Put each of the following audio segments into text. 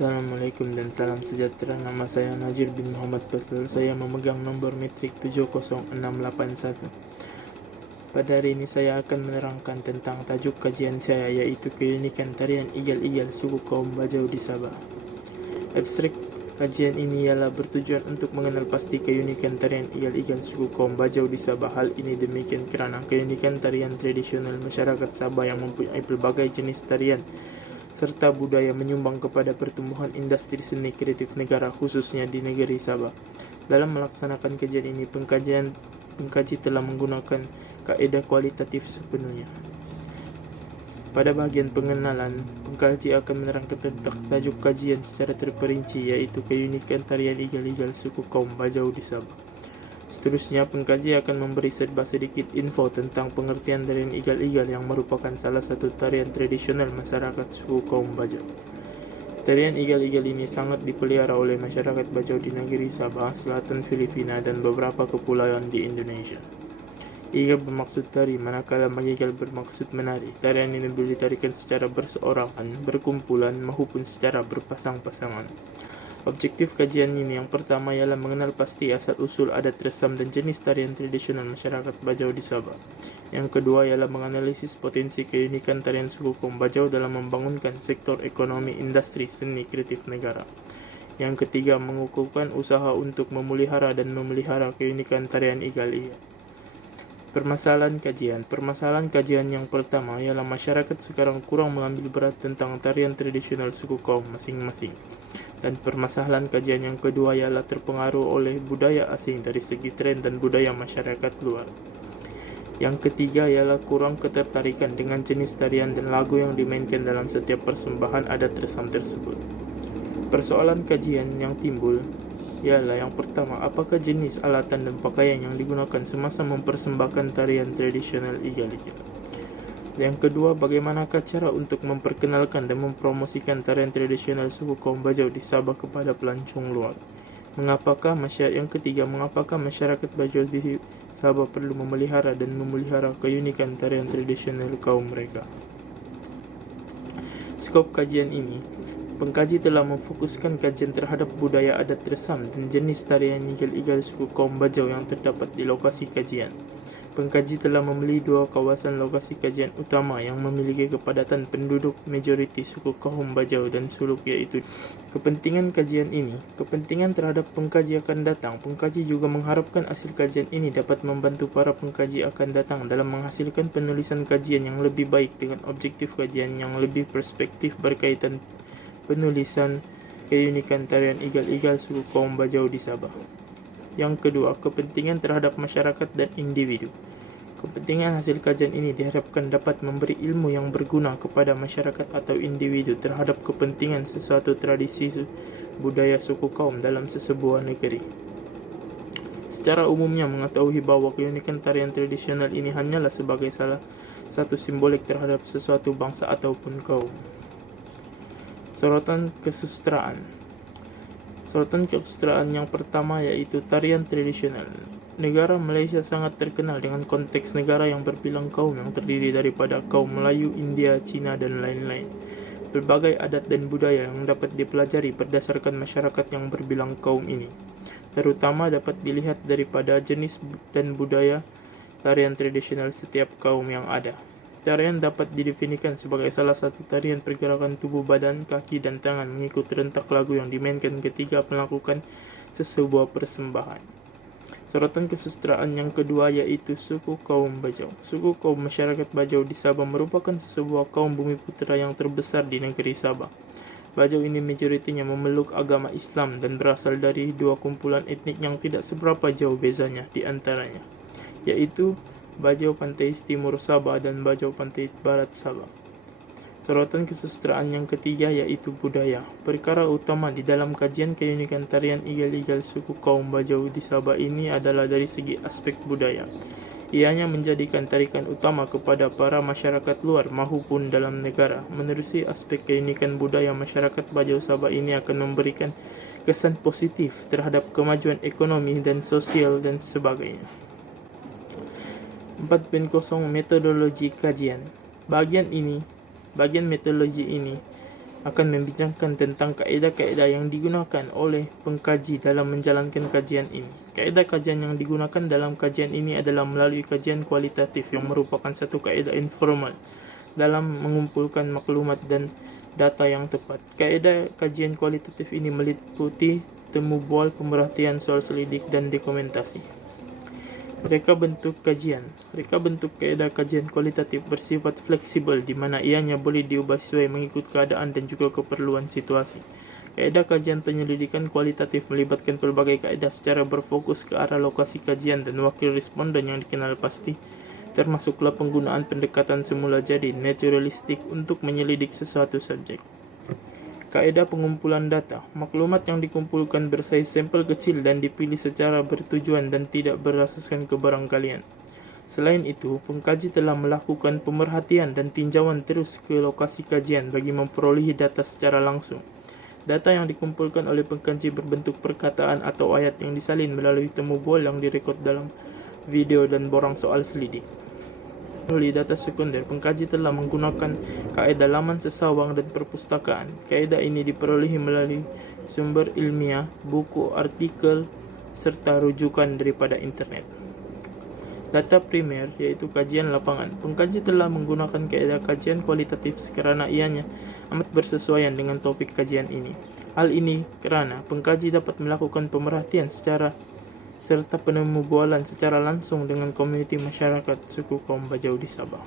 Assalamualaikum dan salam sejahtera. Nama saya Najir bin Muhammad Faslur. Saya memegang nomor metrik 70681. Pada hari ini saya akan menerangkan tentang tajuk kajian saya, yaitu keunikan tarian igal-igal suku kaum Bajau di Sabah. Abstrak kajian ini ialah bertujuan untuk mengenal pasti keunikan tarian igal-igal suku kaum Bajau di Sabah. Hal ini demikian kerana keunikan tarian tradisional masyarakat Sabah yang mempunyai pelbagai jenis tarian serta budaya menyumbang kepada pertumbuhan industri seni kreatif negara, khususnya di negeri Sabah. Dalam melaksanakan kajian ini, pengkaji telah menggunakan kaedah kualitatif sepenuhnya. Pada bahagian pengenalan, pengkaji akan menerangkan tentang tajuk kajian secara terperinci, yaitu keunikan tarian igal-igal suku kaum Bajau di Sabah. Seterusnya, pengkaji akan memberi serba sedikit info tentang pengertian tarian igal-igal yang merupakan salah satu tarian tradisional masyarakat suku kaum Bajau. Tarian igal-igal ini sangat dipelihara oleh masyarakat Bajau di negeri Sabah, selatan Filipina, dan beberapa kepulauan di Indonesia. Igal bermaksud tari, manakala magigal bermaksud menari. Tarian ini boleh ditarikan secara berseorangan, berkumpulan, maupun secara berpasang-pasangan. Objektif kajian ini yang pertama ialah mengenal pasti asal-usul adat resam dan jenis tarian tradisional masyarakat Bajau di Sabah. Yang kedua ialah menganalisis potensi keunikan tarian suku kaum Bajau dalam membangunkan sektor ekonomi industri seni kreatif negara. Yang ketiga, mengukuhkan usaha untuk memelihara dan memelihara keunikan tarian igal-igal. Permasalahan kajian yang pertama ialah masyarakat sekarang kurang mengambil berat tentang tarian tradisional suku kaum masing-masing. Dan permasalahan kajian yang kedua ialah terpengaruh oleh budaya asing dari segi tren dan budaya masyarakat luar. Yang ketiga ialah kurang ketertarikan dengan jenis tarian dan lagu yang dimainkan dalam setiap persembahan adat resam tersebut. Persoalan kajian yang timbul ialah yang pertama, apakah jenis alatan dan pakaian yang digunakan semasa mempersembahkan tarian tradisional igal-igal? Yang kedua, bagaimanakah cara untuk memperkenalkan dan mempromosikan tarian tradisional suku kaum Bajau di Sabah kepada pelancong luar? Yang ketiga, mengapakah masyarakat Bajau di Sabah perlu memelihara dan memelihara keunikan tarian tradisional kaum mereka? Skop kajian ini, pengkaji telah memfokuskan kajian terhadap budaya adat resam dan jenis tarian igal-igal suku kaum Bajau yang terdapat di lokasi kajian. Pengkaji telah memilih dua kawasan lokasi kajian utama yang memiliki kepadatan penduduk majoriti suku kaum Bajau dan Suluk, yaitu kepentingan kajian ini. Kepentingan terhadap pengkaji akan datang. Pengkaji juga mengharapkan hasil kajian ini dapat membantu para pengkaji akan datang dalam menghasilkan penulisan kajian yang lebih baik dengan objektif kajian yang lebih perspektif berkaitan penulisan keunikan tarian igal-igal suku kaum Bajau di Sabah. Yang kedua, kepentingan terhadap masyarakat dan individu. Kepentingan hasil kajian ini diharapkan dapat memberi ilmu yang berguna kepada masyarakat atau individu terhadap kepentingan sesuatu tradisi budaya suku kaum dalam sesebuah negeri. Secara umumnya mengetahui bahwa keunikan tarian tradisional ini hanyalah sebagai salah satu simbolik terhadap sesuatu bangsa ataupun kaum. Sorotan kesusastraan yang pertama yaitu tarian tradisional. Negara Malaysia sangat terkenal dengan konteks negara yang berbilang kaum yang terdiri daripada kaum Melayu, India, Cina, dan lain-lain. Berbagai adat dan budaya yang dapat dipelajari berdasarkan masyarakat yang berbilang kaum ini, terutama dapat dilihat daripada jenis dan budaya tarian tradisional setiap kaum yang ada. Tarian dapat didefinisikan sebagai salah satu tarian pergerakan tubuh badan, kaki, dan tangan mengikut rentak lagu yang dimainkan ketika melakukan sesebuah persembahan. Sorotan kesusastraan yang kedua yaitu suku kaum Bajau. Suku kaum masyarakat Bajau di Sabah merupakan sesebuah kaum bumi putera yang terbesar di negeri Sabah. Bajau ini majoritinya memeluk agama Islam dan berasal dari dua kumpulan etnik yang tidak seberapa jauh bezanya di antaranya, yaitu Bajau Pantai Timur Sabah dan Bajau Pantai Barat Sabah. Sorotan kesusastraan yang ketiga yaitu budaya. Perkara utama di dalam kajian keunikan tarian igal-igal suku kaum Bajau di Sabah ini adalah dari segi aspek budaya. Ianya menjadikan tarikan utama kepada para masyarakat luar maupun dalam negara. Menerusi aspek keunikan budaya, masyarakat Bajau Sabah ini akan memberikan kesan positif terhadap kemajuan ekonomi dan sosial dan sebagainya. 4.0 Metodologi kajian. Bagian metodologi ini akan membincangkan tentang kaedah-kaedah yang digunakan oleh pengkaji dalam menjalankan kajian ini. Kaedah kajian yang digunakan dalam kajian ini adalah melalui kajian kualitatif yang merupakan satu kaedah informal dalam mengumpulkan maklumat dan data yang tepat. Kaedah kajian kualitatif ini meliputi temu bual, pemerhatian, soal selidik, dan dokumentasi. Reka bentuk kajian. Reka bentuk kaedah kajian kualitatif bersifat fleksibel di mana ianya boleh diubah sesuai mengikut keadaan dan juga keperluan situasi. Kaedah kajian penyelidikan kualitatif melibatkan pelbagai kaedah secara berfokus ke arah lokasi kajian dan wakil responden yang dikenal pasti, termasuklah penggunaan pendekatan semula jadi naturalistik untuk menyelidik sesuatu subjek. Kaedah pengumpulan data. Maklumat yang dikumpulkan bersaiz sampel kecil dan dipilih secara bertujuan dan tidak berasaskan kebarangkalian. Selain itu, pengkaji telah melakukan pemerhatian dan tinjauan terus ke lokasi kajian bagi memperolehi data secara langsung. Data yang dikumpulkan oleh pengkaji berbentuk perkataan atau ayat yang disalin melalui temu bual yang direkod dalam video dan borang soal selidik. Oleh data sekunder, pengkaji telah menggunakan kaedah laman sesawang dan perpustakaan. Kaedah ini diperolehi melalui sumber ilmiah, buku, artikel, serta rujukan daripada internet. Data primer, yaitu kajian lapangan. Pengkaji telah menggunakan kaedah kajian kualitatif karena ianya amat bersesuaian dengan topik kajian ini. Hal ini kerana pengkaji dapat melakukan pemerhatian serta penemu bualan secara langsung dengan komuniti masyarakat suku kaum Bajau di Sabah.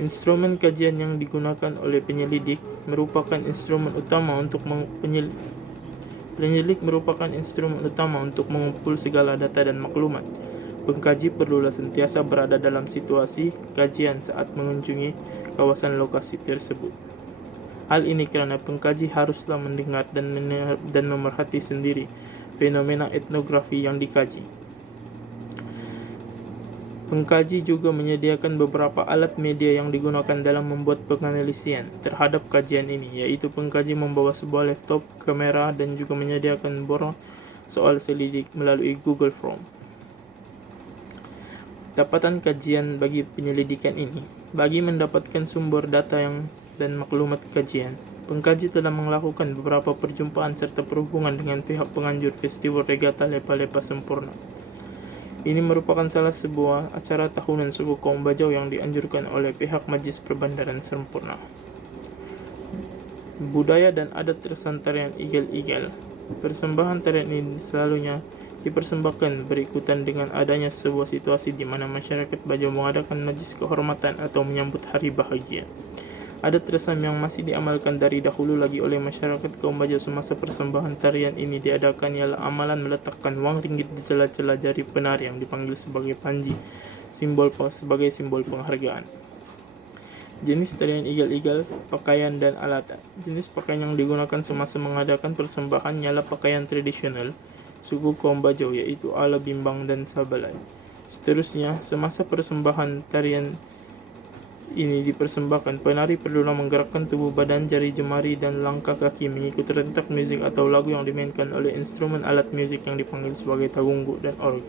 Instrumen kajian yang digunakan oleh penyelidik merupakan instrumen utama untuk mengumpul segala data dan maklumat. Pengkaji perlulah sentiasa berada dalam situasi kajian saat mengunjungi kawasan lokasi tersebut. Hal ini kerana pengkaji haruslah mendengar dan memerhati sendiri fenomena etnografi yang dikaji. Pengkaji juga menyediakan beberapa alat media yang digunakan dalam membuat penganalisian terhadap kajian ini, yaitu pengkaji membawa sebuah laptop, kamera, dan juga menyediakan borang soal selidik melalui Google Form. Dapatan kajian bagi penyelidikan ini. Bagi mendapatkan sumber data dan maklumat kajian, pengkaji telah melakukan beberapa perjumpaan serta perhubungan dengan pihak penganjur Festival Regata Lepa-Lepa Sempurna. Ini merupakan salah sebuah acara tahunan suku kaum Bajau yang dianjurkan oleh pihak Majlis Perbandaran Sempurna. Budaya dan adat terkesan tarian igal-igal. Persembahan tarian ini selalunya dipersembahkan berikutan dengan adanya sebuah situasi di mana masyarakat Bajau mengadakan majlis kehormatan atau menyambut hari bahagia. Adat resam yang masih diamalkan dari dahulu lagi oleh masyarakat kaum Bajau semasa persembahan tarian ini diadakan ialah amalan meletakkan wang ringgit di celah-celah jari penari yang dipanggil sebagai panji, sebagai simbol penghargaan. Jenis tarian igal-igal, pakaian dan alat. Jenis pakaian yang digunakan semasa mengadakan persembahan ialah pakaian tradisional suku kaum Bajau, yaitu ala bimbang dan sabalai. Seterusnya, semasa persembahan tarian ini dipersembahkan, penari perlulah menggerakkan tubuh badan, jari jemari dan langkah kaki mengikut rentak muzik atau lagu yang dimainkan oleh instrumen alat muzik yang dipanggil sebagai tagunggu dan org.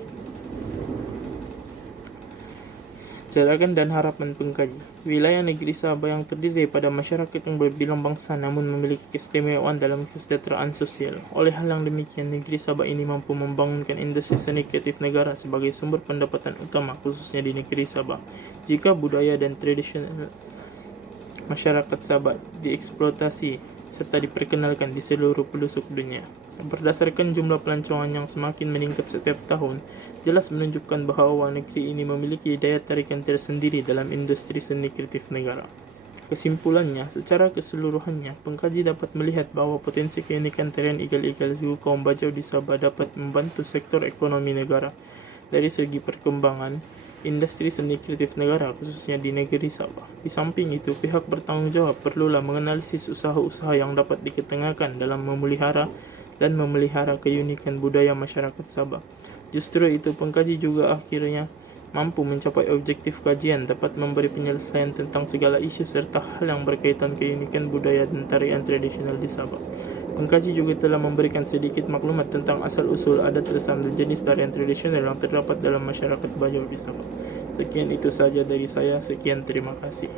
Jarakan dan harapan pengkaji. Wilayah negeri Sabah yang terdiri pada masyarakat yang berbilang bangsa namun memiliki keistimewaan dalam kesejahteraan sosial. Oleh hal yang demikian, negeri Sabah ini mampu membangunkan industri seni kreatif negara sebagai sumber pendapatan utama khususnya di negeri Sabah. Jika budaya dan tradisional masyarakat Sabah dieksploitasi serta diperkenalkan di seluruh pelosok dunia. Berdasarkan jumlah pelancongan yang semakin meningkat setiap tahun, jelas menunjukkan bahawa negeri ini memiliki daya tarikan tersendiri dalam industri seni kreatif negara. Kesimpulannya, secara keseluruhannya, pengkaji dapat melihat bahawa potensi keunikan tarian igal-igal suku kaum Bajau di Sabah dapat membantu sektor ekonomi negara dari segi perkembangan industri seni kreatif negara khususnya di negeri Sabah. Di samping itu, pihak bertanggungjawab perlulah menganalisis usaha-usaha yang dapat diketengahkan dalam memelihara keunikan budaya masyarakat Sabah. Justru itu, pengkaji juga akhirnya mampu mencapai objektif kajian, dapat memberi penyelesaian tentang segala isu serta hal yang berkaitan keunikan budaya dan tarian tradisional di Sabah. Pengkaji juga telah memberikan sedikit maklumat tentang asal-usul adat resam dan jenis tarian tradisional yang terdapat dalam masyarakat Bajau di Sabah. Sekian itu saja dari saya. Sekian, terima kasih.